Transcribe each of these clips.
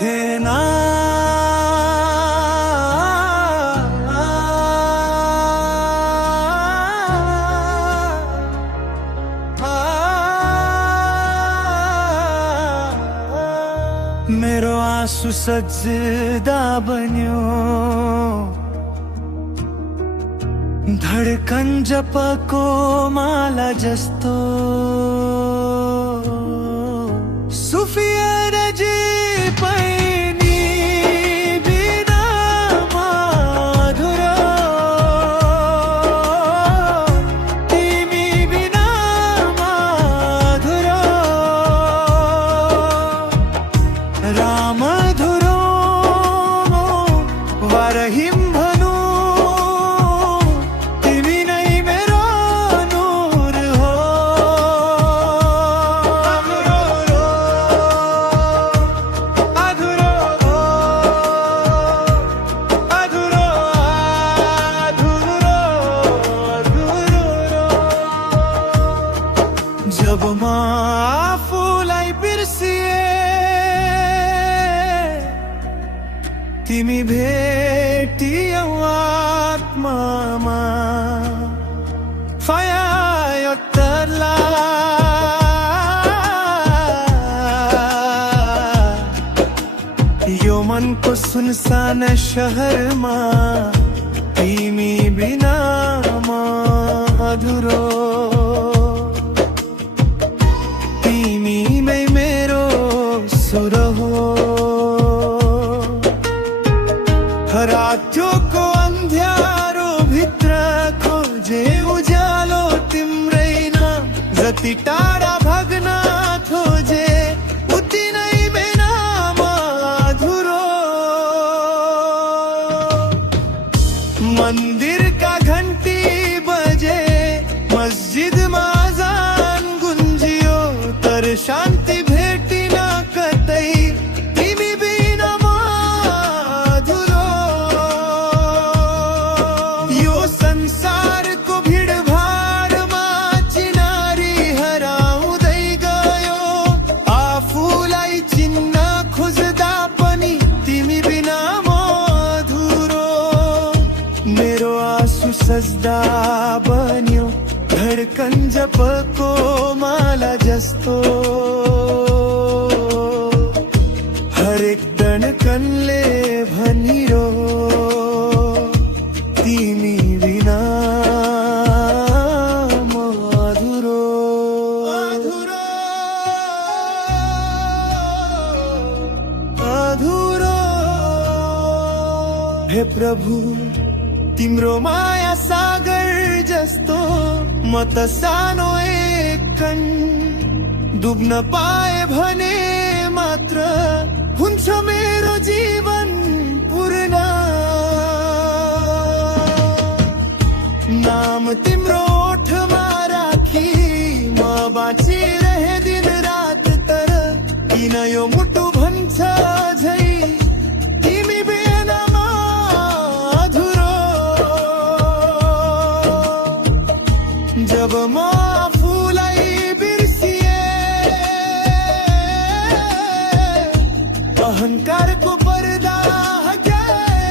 हेना मेरो आँसु सजदा बन्यो, धडकन जपको माला जस्तो सुफिया जी पैनी बिना मधुरो, तिमी बिना मधुरो रामधुरो वारहिम भनु, तिमी नै मेरो नूर हो। अधुरो अधुरो अधुरो अधुरो जब म आफूलाई बिर्सिए, तिमी भेटियौ आत्मामा फयायो तरला, यो मनको सुनसान शहरमा तिमी बिना म अधुरो, तिमी नै मेरो सुर हो। रातोको अन्ध्यारो भित्र खोजे उज्यालो तिम्रै नाम, जति टाढा भग्न खोजे उति नै बिना मधुरो। मन्दिरका घन्टी बजे, मस्जिदमा अजान गुन्जियो, तर शान्ति भेटिन कतै तिमी बिना मधुरो। यो संसारको भिडभाडमा चिनारी हराउँदै गयो, आफूलाई चिन्न खोज्दा पनि तिमी बिना मधुरो। मेरो आँसु सजदा बन्यो, धडकन जपको माला जस्तो हरेक धडकनले भनिरो, तिमी बिना मधुरो। अधुरो अधुरो हे प्रभु, तिम्रो माया सागर जस्तो म त सानो एक कण, डुब्न पाए भने मात्र हुन्छ मेरो जीवन पूर्ण। नाम तिम्रो ओठमा राखी म बाँचिरहे दिन रात, तर किन यो मुटु भन्छ झै तिमी बिना मधुरो। जब म आफूलाई बिर्सिए, अहंकारको पर्दा हटाए,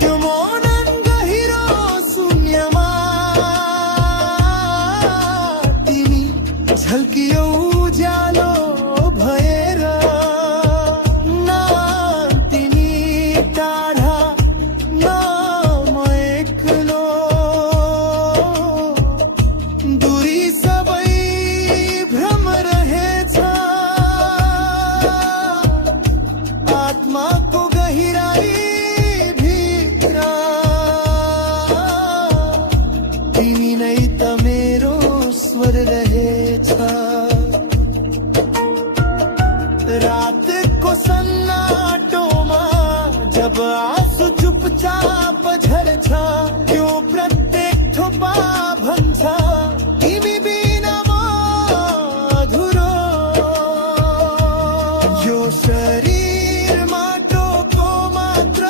त्यो मौनन गहिरो शून्यमा तिमी झल्कियौ उज्यालो भएर। न तिमी टाढा न म एक्लो, दूरी सबै भ्रम रहेछ, आत्माको गहिराई भित्र तिमी नै त मेरो स्वर रहेछ। रातको सन्नाटोमा जब आँसु चुपचाप झर्छ, त्यो प्रत्येक थोपा भन्छ तिमी बिना मधुरो। यो शरीर माटोको मात्र,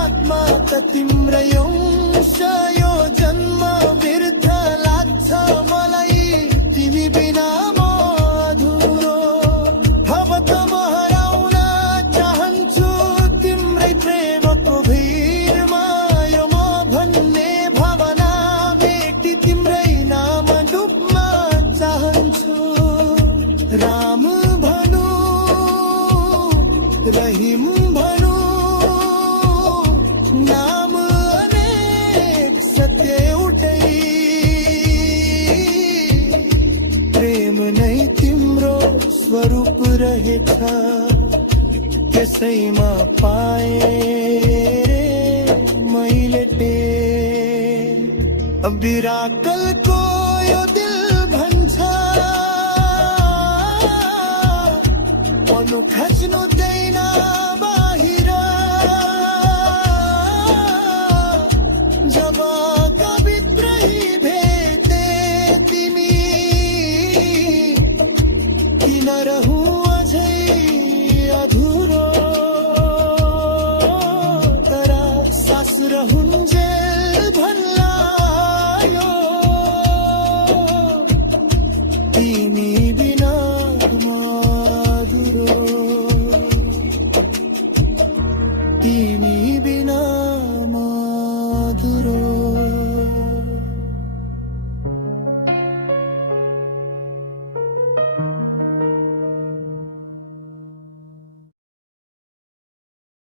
आत्मा त तिम्रै अंश, यो जन्म व्यर्थ लाग्छ मलाई तिमी बिना मधुरो। राम भन्नु रहिम भन्नु नाम अनेक सत्य उठै प्रेम नै तिम्रो स्वरूप रहेछ त्यसैमा पाए रे मैले टेक बिराकलको यो दिल भन्छ पढ्नु खज्नुदैन बाहिर जब कभित्रै भेटे तिमी किन रहूं अझै अधुरो तर सास रहून्जेल भन्लायो तिमी बिना मधुरो तिमी बिना मधुरो